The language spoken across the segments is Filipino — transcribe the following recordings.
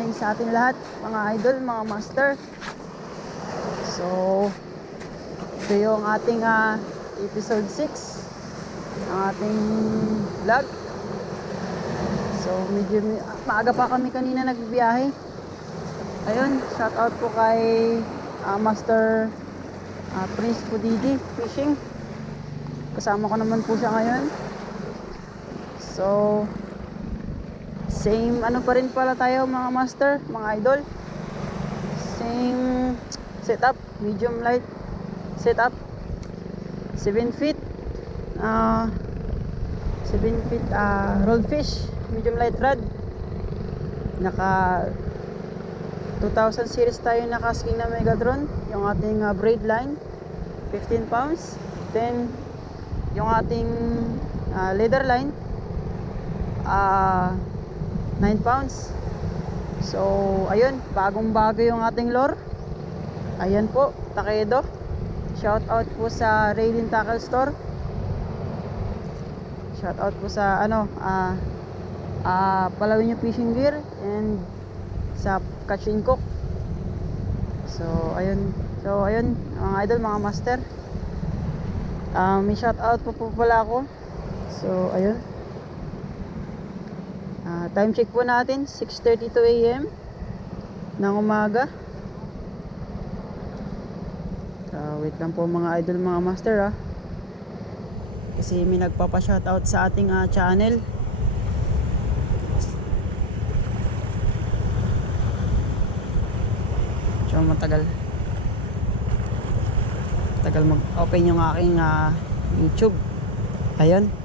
morning sa ating lahat, mga idol, mga master. So, ito yung ating ah, episode 6 ng ating vlog. So, medyo maaga pa kami kanina nagbiyahe. Ayun, shout out po kay ah, Master ah, Prince Pudidi Fishing. Kasama ko naman po siya ngayon. So, same ano pa rin pala tayo mga master, mga idol. Same setup, medium light setup. 7 feet. ah 7 feet ah rolled fish, medium light rod. Naka 2000 series tayo na casking na Megatron, yung ating ah, braid line 15 pounds. Then yung ating ah, leather line ah 9 pounds. So, ayun, bagong bago yung ating lure. Ayan po, Takedo. Shout out po sa Raylin Tackle Store. Shout out po sa ano, ah ah Palawin yung fishing gear and sa Catch Cook. So, ayun. So, ayun, mga idol, mga master. Ah, may shout out po po pala ako. So, ayun. Ah, time check po natin, 6.32 a.m. ng umaga. So, wait lang po mga idol, mga master ah. Kasi may nagpapa-shoutout sa ating ah, channel. So, matagal. Tagal mag-open yung aking ah, YouTube. Ayun.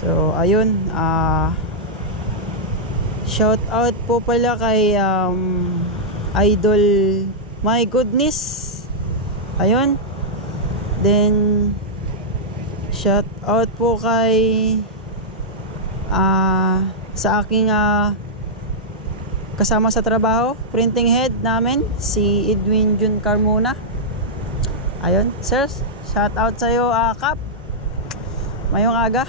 So, ayun. ah shout out po pala kay um, Idol My Goodness. Ayun. Then, shout out po kay ah sa aking ah, kasama sa trabaho, printing head namin, si Edwin Jun Carmona. Ayun, sir, shout out sa iyo, ah, Kap. Mayong aga.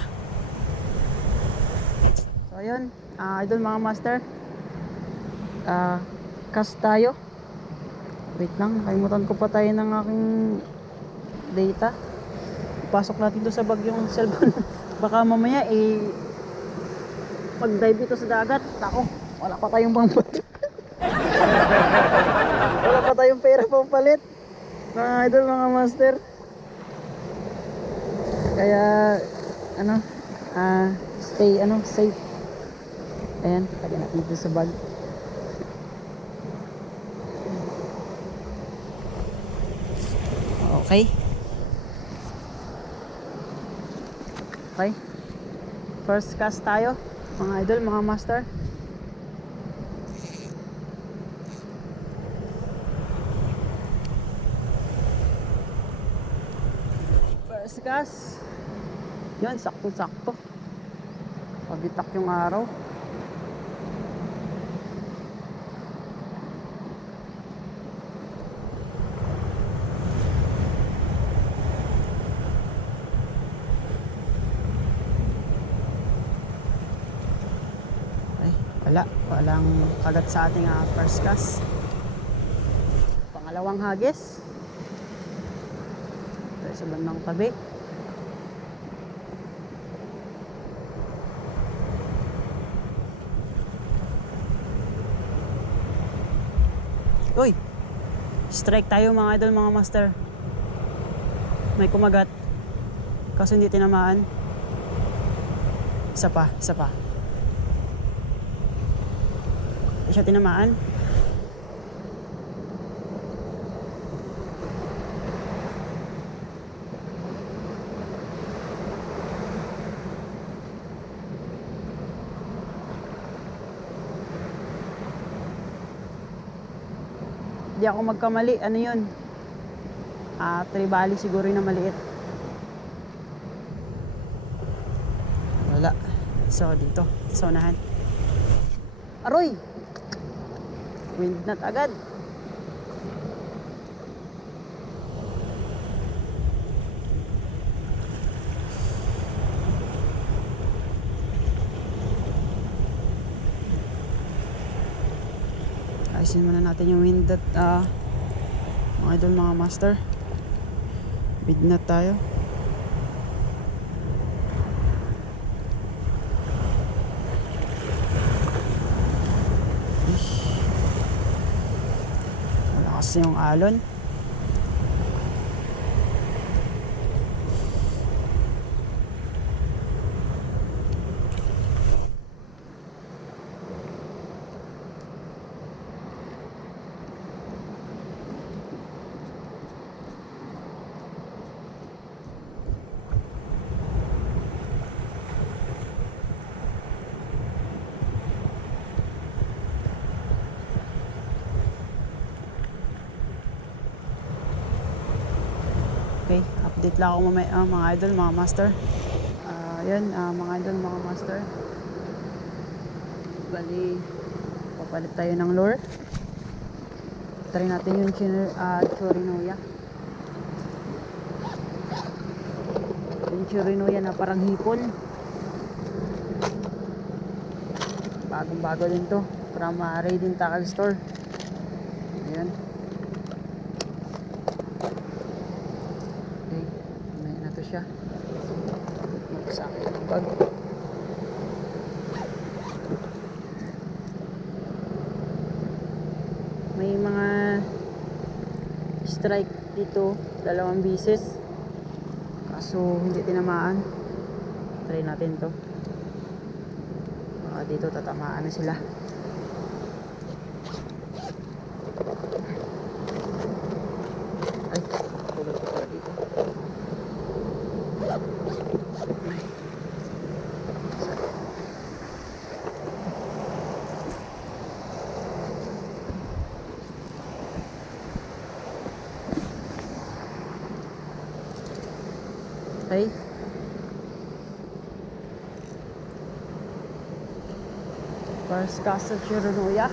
Ayun, ah, idol mga master. Ah, cast tayo. Wait lang, nakalimutan ko pa tayo ng aking data. Pasok natin to sa bagyong cellphone. Baka mamaya eh mag-dive ito sa dagat. Ako, wala pa tayong pambalit. wala pa tayong pera pampalit. Mga idol, mga master. Kaya ano, ah, stay ano, safe. Ayan, lagyan dito sa bag. Okay. Okay. First cast tayo, mga idol, mga master. First cast. Yan, sakto-sakto. Pabitak yung araw. Ay, wala. Walang kagat sa ating ah, first cast. Pangalawang hagis. Tayo sa bandang tabi. Uy! Strike tayo mga idol, mga master. May kumagat. Kaso hindi tinamaan. Isa pa, isa pa. Hindi siya tinamaan. Hindi ako magkamali. Ano yun? Ah, tribali siguro na maliit. Wala. So, dito. Sa unahan. Aroy! wind nut agad. Ayusin muna natin yung wind nut uh, ah, mga idol mga master. Wind nut tayo. Yung alon. Okay, update lang ako mamaya ah, mga idol, mga master. Ah, yan, ah, mga idol, mga master. Bali, papalit tayo ng lure. Try natin yung chin, uh, chorinoya. Yung chorinoya na parang hipon. Bagong bago din to. From uh, Raiden Tackle Store. Ayan. Okay, may na to siya. Ang bag. May mga strike dito, dalawang bisis. Kaso hindi tinamaan. Try natin to. Baka dito tatamaan na sila. Ay, tulog ko pala dito. Ay. Sorry. Okay. First Castle Chirinoya.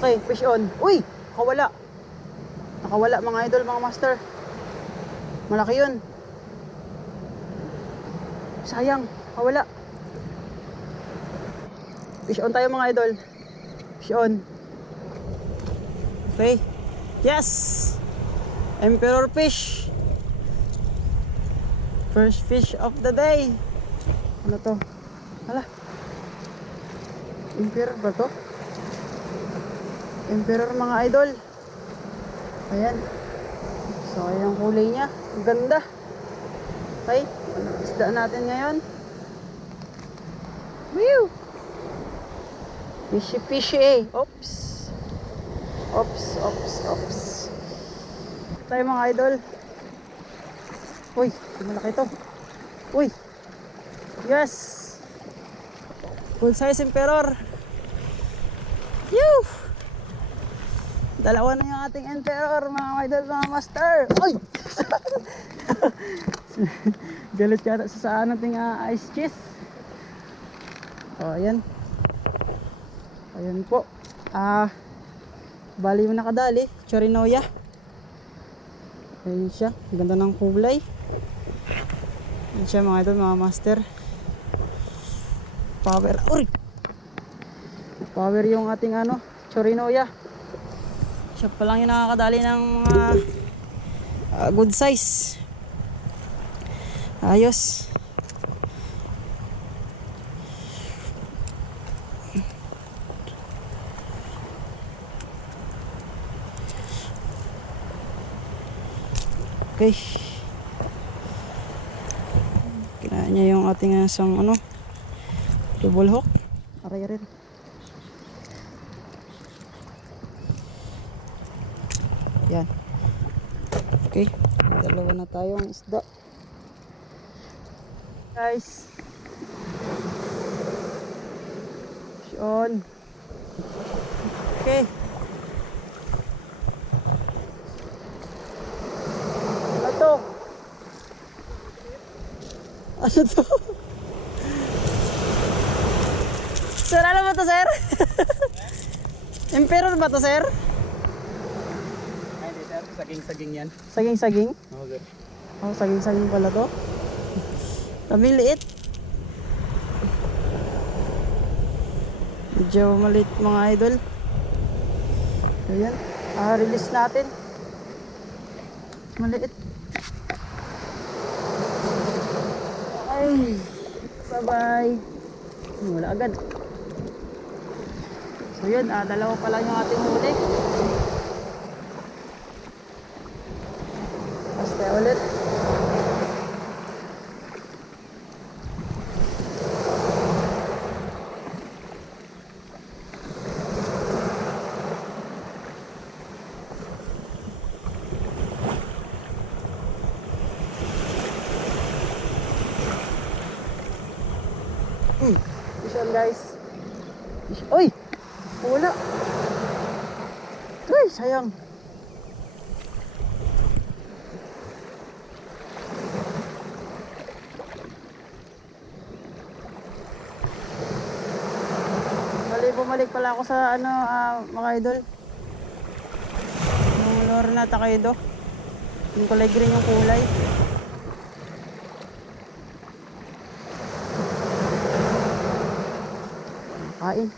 Okay, fish on. Uy! Nakawala. Nakawala mga idol, mga master. Malaki yun. Sayang, nakawala. Fish on tayo mga idol. On. Okay. Yes! Emperor fish. First fish of the day. Ano to? Hala. Emperor ba to? Emperor mga idol. Ayan. So, ayan ang kulay niya. Ganda. Okay. Isda natin ngayon. Whew! Fishy fishy. Oops. Oops, oops, oops. Tayo mga idol. Uy, malaki to. Uy. Yes. Full size emperor. Phew! Dalawa na yung ating emperor, mga idol, mga master. Uy! Galit yata sa saan nating uh, ice cheese. O, ayan. Ayan po. Ah, bali mo nakadali. Chorinoya. Ayan siya. Ganda ng kulay. Ayan siya mga idol, mga master. Power. Uri! Power yung ating ano, Chorinoya. Siya pa lang yung nakakadali ng mga ah, good size. Ayos. Okay. Kinaya niya yung ating ah, isang ano, double hook. Aray. Yan. Okay. Dalawa na tayong isda. Guys. On. Okay. Ano to? Ano to? sir, ano ba to, sir? Emperor ba to, sir? Saging-saging yan. Saging-saging. Oo, sir. Oh, saging-saging pala to. Kami liit. Medyo maliit mga idol. Ayan. Ah, release natin. Maliit. Ay. Bye-bye. Wala agad. So yun, ah, dalawa pa lang yung ating huli. Basta ulit. Hmm. Fish on guys. Fish. Uy! Wala. Uy, sayang. Bali, bumalik pala ako sa ano, ah, mga idol. Yung lure na takaido. Yung kulay green yung kulay. Kain.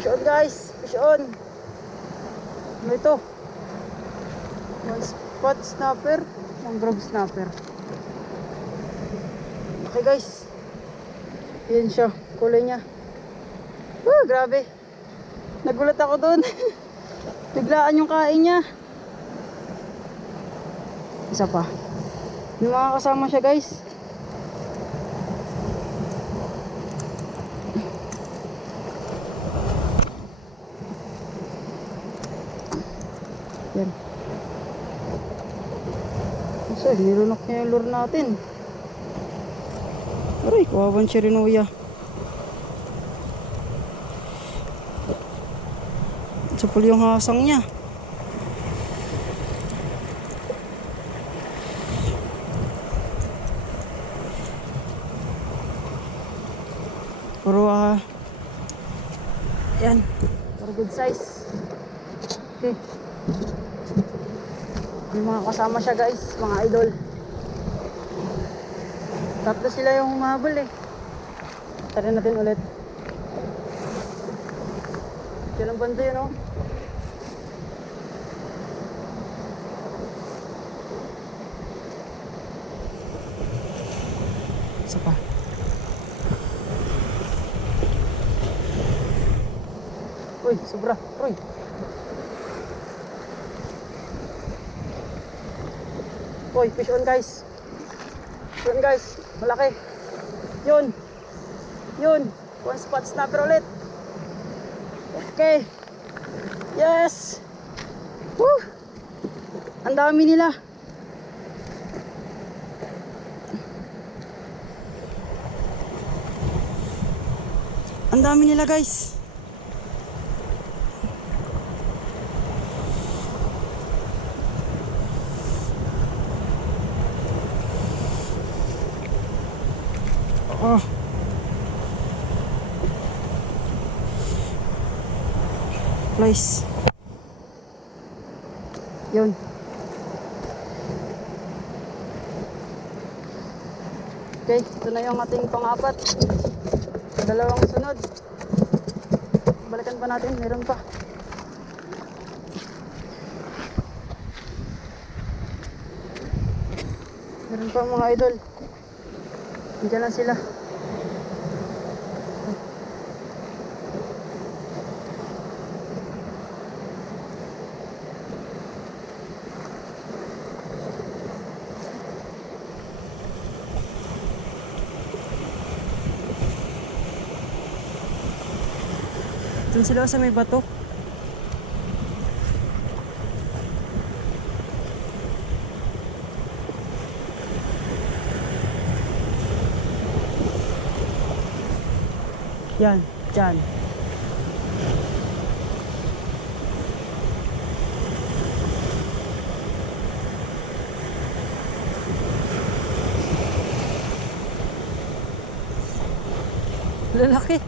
Fish on guys, fish on. Ano ito? One spot snapper, mangrove snapper. Okay guys. Yan siya, kulay niya. Woo, grabe. Nagulat ako doon. Biglaan yung kain niya. Isa pa. Yung mga kasama siya guys. Yan. Kasi nilunok niya yung lure natin. Aray, kawawan chirinoya. Sapul yung hasang niya. Puro ah. yan. Puro good size. Okay. May mga kasama siya guys, mga idol. Tatlo sila yung humabol eh. Tara natin ulit. Yan ang banda yun oh. Isa pa. Uy, sobra. Uy. Uy, fish on guys. Fish on guys. Malaki. Yun. Yun. One spot snapper ulit. Okay. Yes. Woo. Ang dami nila. Ang dami nila guys. Place. Yun. Okay, ito na yung ating pang-apat. Dalawang sunod. Balikan pa natin, meron pa. Meron pa mga idol. Diyan lang sila. Doon sila sa may bato. Yan, dyan. Lalaki.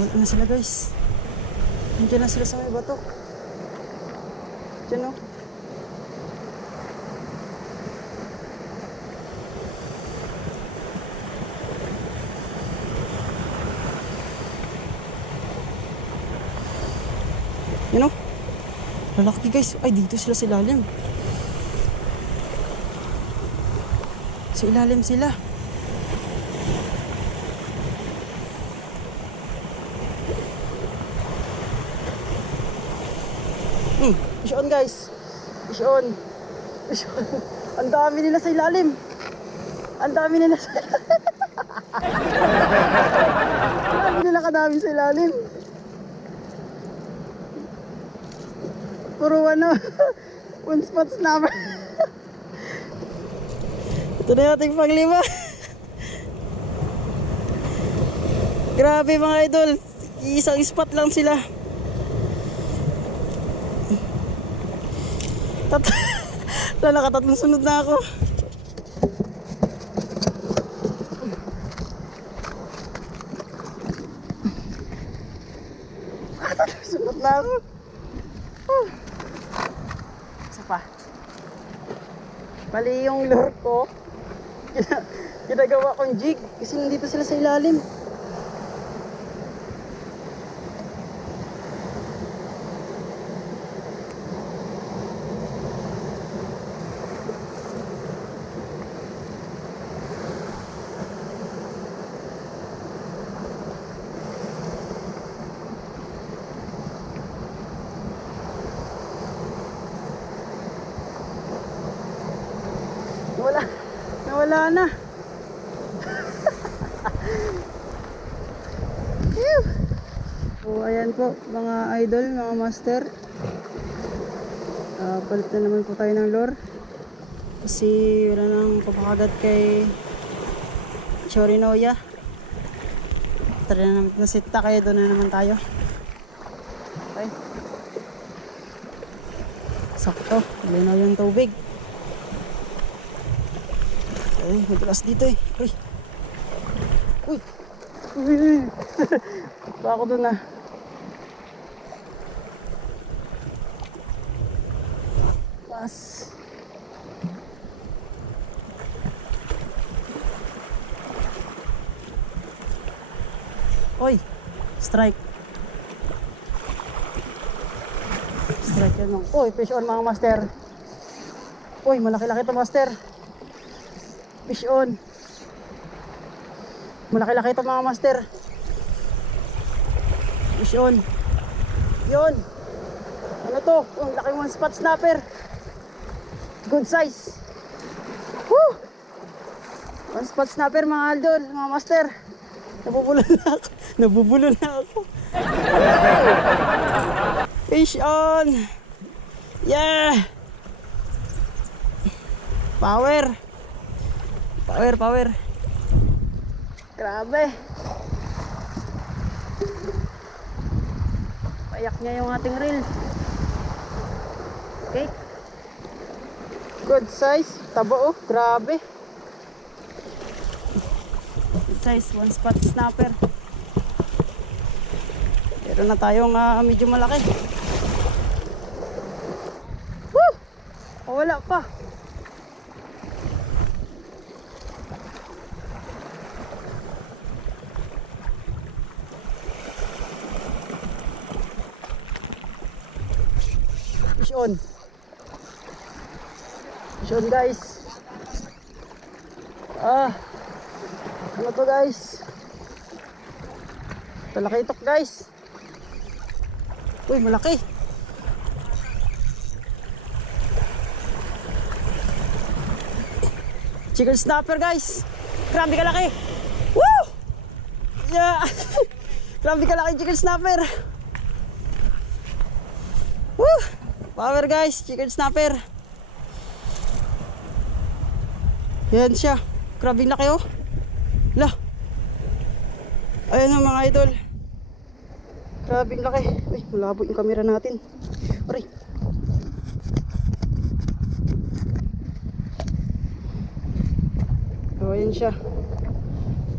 Wala na sila guys. Nandiyan na sila sa may bato. Diyan oh. Yan oh. Lalaki guys. Ay, dito sila sa ilalim. Sa ilalim sila. Hmm, fish on guys. Fish on. Fish on. Ang dami nila sa ilalim. Ang dami nila sa Ang dami nila kadami sa ilalim. Puro ano, one spot snapper. Ito na yung ating panglima. Grabe mga idol. Isang spot lang sila. Tat Lala nakatatlong sunod na ako. Nakatatlong sunod na ako. Huh. Isa pa. Bali yung lure ko. gina- Ginagawa kong jig kasi nandito sila sa ilalim. Nawala na. So, ayan po, mga idol, mga master. Ah, palit na naman po tayo ng lure. Kasi wala nang papakagat kay Chorinoya. Tara na naman nasita kaya doon na naman tayo. Okay. Sakto, linaw yung tubig. Ay, madulas dito eh. Uy. Uy. Uy. Ba ako doon ah. Pas. Uy. Strike. Strike yan. Uy, fish on mga master. Uy, malaki-laki to master. Fish on. Malaki-laki ito mga master. Fish on. Yun. Ano to? Ang laki one spot snapper. Good size. Woo! One spot snapper mga aldol, mga master. Nabubulol na ako. Nabubulol na ako. Fish on. Yeah. Power. Power, power. Grabe. Payak niya yung ating reel. Okay. Good size. Tabo oh. Grabe. Good size. One spot snapper. Meron na tayong ah, medyo malaki. Woo! Oh, wala pa. Fish on. On guys. Ah. Ano to guys? Talaki itok guys. Uy, malaki. Chicken snapper guys. Grabe kalaki. Woo! Yeah. Grabe kalaki chicken snapper. Woo! Power guys, chicken snapper. Yan siya. Grabe laki oh. La. Ayan ang mga idol. Grabe laki. Ay, malabo yung camera natin. Aray. So, ayan siya.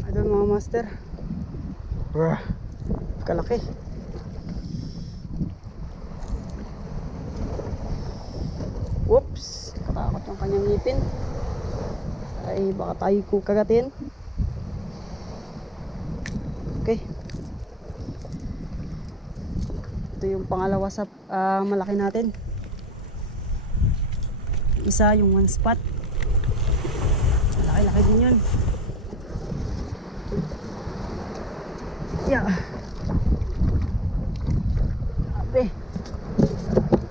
Idol mga master. Bruh. kalaki. Whoops! Katakot yung kanyang ngipin. Ay, baka tayo kukagatin. Okay. Ito yung pangalawa sa ah, malaki natin. Isa yung one spot. Malaki-laki din yun. Yeah. Ape.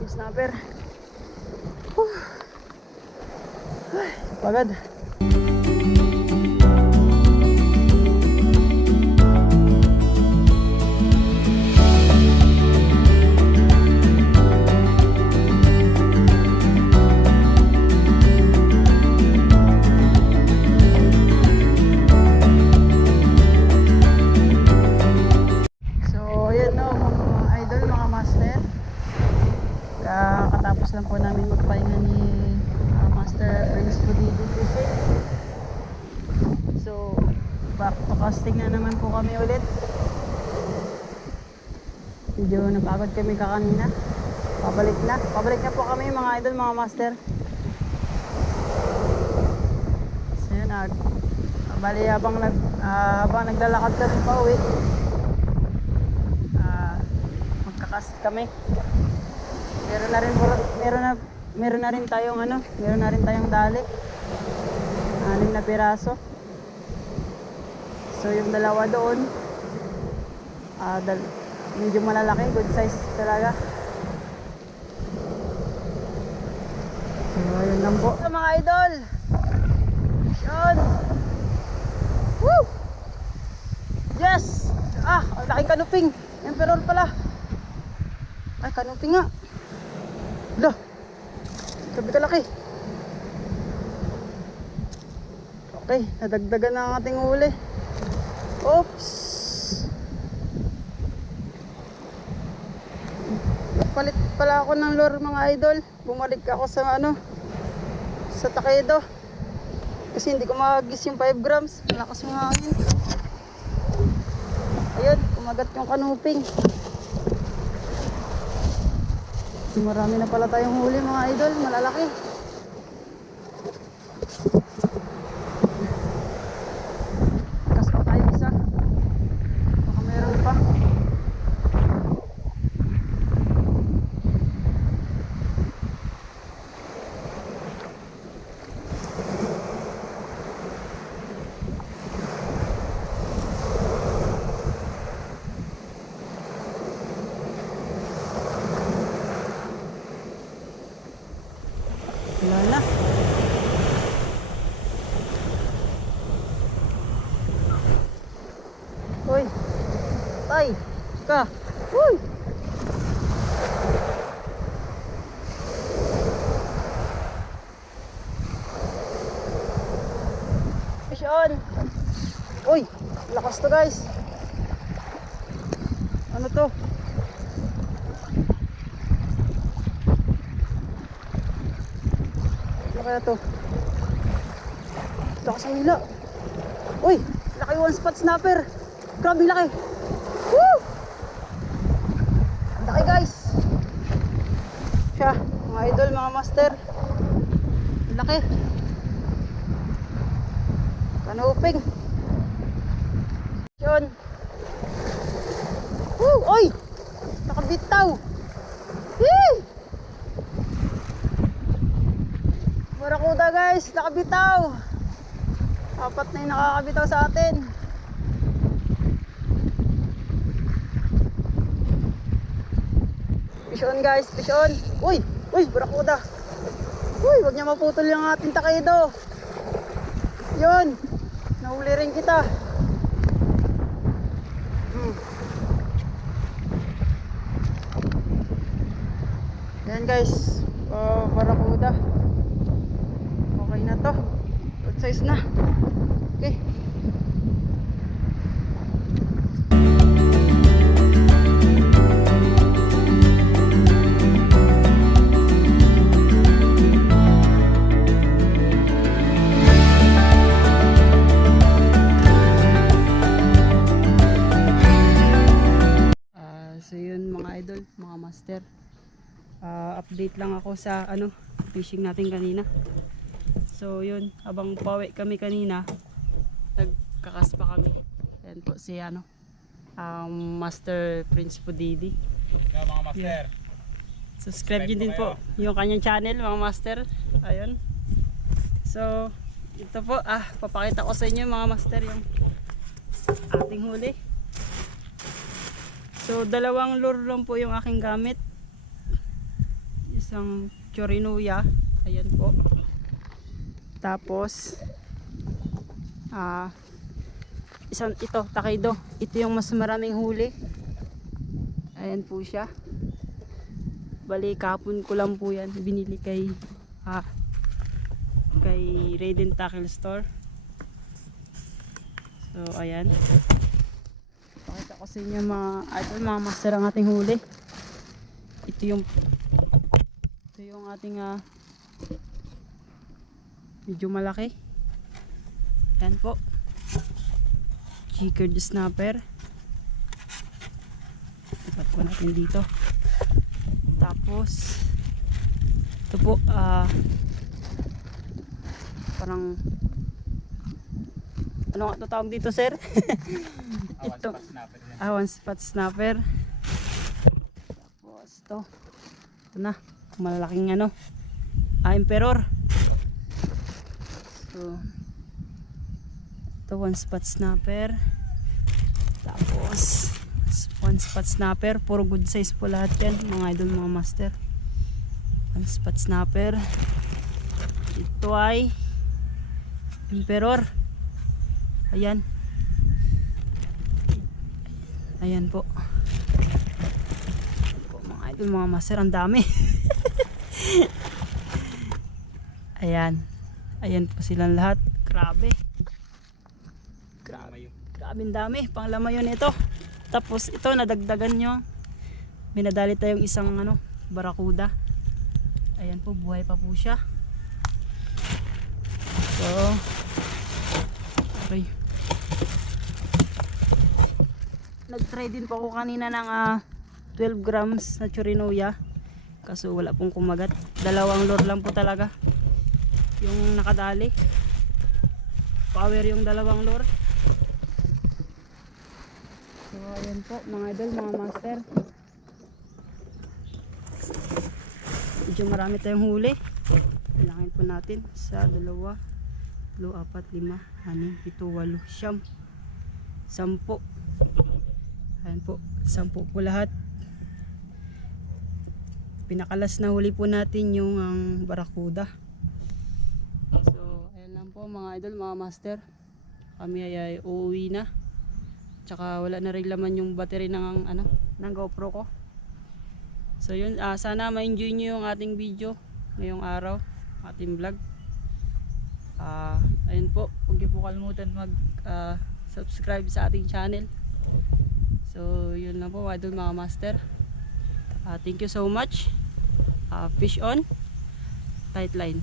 Yung snapper. Whew. Ay, Napagod kami kakanina. Pabalik na. Pabalik na po kami mga idol, mga master. So, yun, ah, bali habang, nag, ah, habang naglalakad kami pa uwi, ah magkakast kami. Meron na rin meron na meron na rin tayong ano, meron na rin tayong dali. Anim na piraso. So yung dalawa doon ah dal medyo malalaki, good size talaga. So yun lang po. So, mga idol. Yun. Woo! Yes! Ah, ang laking kanuping. Emperor pala. Ay, kanuping nga. Hala. Sabi kalaki. Okay, nadagdagan na ang ating huli. Oops! Palit pala ako ng lure mga idol. Bumalik ako sa ano, sa Takedo. Kasi hindi ko magis yung 5 grams. Malakas yung hangin. Ayun, kumagat yung kanuping. Marami na pala tayong huli mga idol, malalaki. Kas pa tayo isa. Baka meron pa. Wala na. Uy. Tay. Ka. Uy. Fish on. Uy. Lakas to guys. Ano to? Ano kaya to? Lakas ang hila. Uy! Laki one spot snapper. Grabe laki. Woo! Ang Laki guys. Siya, mga idol, mga master. Ang Laki. Kanuping. Yun. Woo! Oy! Nakabitaw. Yee! Barakuda guys, nakabitaw. Apat na yung nakakabitaw sa atin. Fish on guys, fish on. Uy, uy, barakuda. Uy, wag niya maputol yung ating takido. Yun, nahuli rin kita. Hmm. Yan guys, uh, barakuda. Okay na to. Good size na. Okay. Ah, update lang ako sa ano, fishing natin kanina. So yun, habang pawi kami kanina, nagkakas pa kami. Ayan po si ano, um, Master Prince Pudidi. Yo, mga master. Subscribe Subscribe nyo din po yung kanyang channel mga master. Ayun. So, ito po, ah, papakita ko sa inyo mga master yung ating huli. So, dalawang lure lang po yung aking gamit. Isang chorinuya. Ayan po. Tapos, ah, isang ito, takido. Ito yung mas maraming huli. Ayan po siya. Bali, kapon ko lang po yan. Binili kay, ah, kay Raiden Tackle Store. So, ayan. Pakita ko sa inyo mga, ito mga master ang ating huli. Ito yung, ito yung ating, ah, medyo malaki. Yan po. Chickered snapper. Ipat po natin dito. Tapos, ito po, ah, parang, ano nga tawag dito, sir? Awan Ito. one spot snapper. Tapos, ito. Ito na, malaking ano, ah, emperor. So, ito one spot snapper. Tapos, one spot snapper. Puro good size po lahat yan. Mga idol, mga master. One spot snapper. Ito ay emperor. Ayan. Ayan po. po mga idol, mga master. Ang dami. Ayan. Ayan po silang lahat. Grabe. Grabe ang dami. Panglama yun ito. Tapos ito nadagdagan nyo. Minadali tayong isang ano, barakuda. Ayan po, buhay pa po siya. So, okay. Nag-try din po ako kanina ng ah, 12 grams na churinoya. Kaso wala pong kumagat. Dalawang lure lang po talaga. Yung nakadali. Power yung dalawang lure. So, ayan po, mga idol, mga master. Medyo marami tayong huli. Bilangin po natin sa dalawa, lo, apat, lima, anim, pito, walo, siyam, sampo. Ayan po, sampo po lahat. Pinakalas na huli po natin yung ang barakuda. So, ayan lang po mga idol, mga master. Kami ay, ay uuwi na. Tsaka wala na rin laman yung battery ng ano, ng GoPro ko. So yun, ah, sana ma-enjoy nyo yung ating video ngayong araw, ating vlog. Ah, ayun po, huwag niyo po kalimutan mag ah, subscribe sa ating channel. So yun lang po, idol mga master. Ah, thank you so much. Ah, fish on, tight line.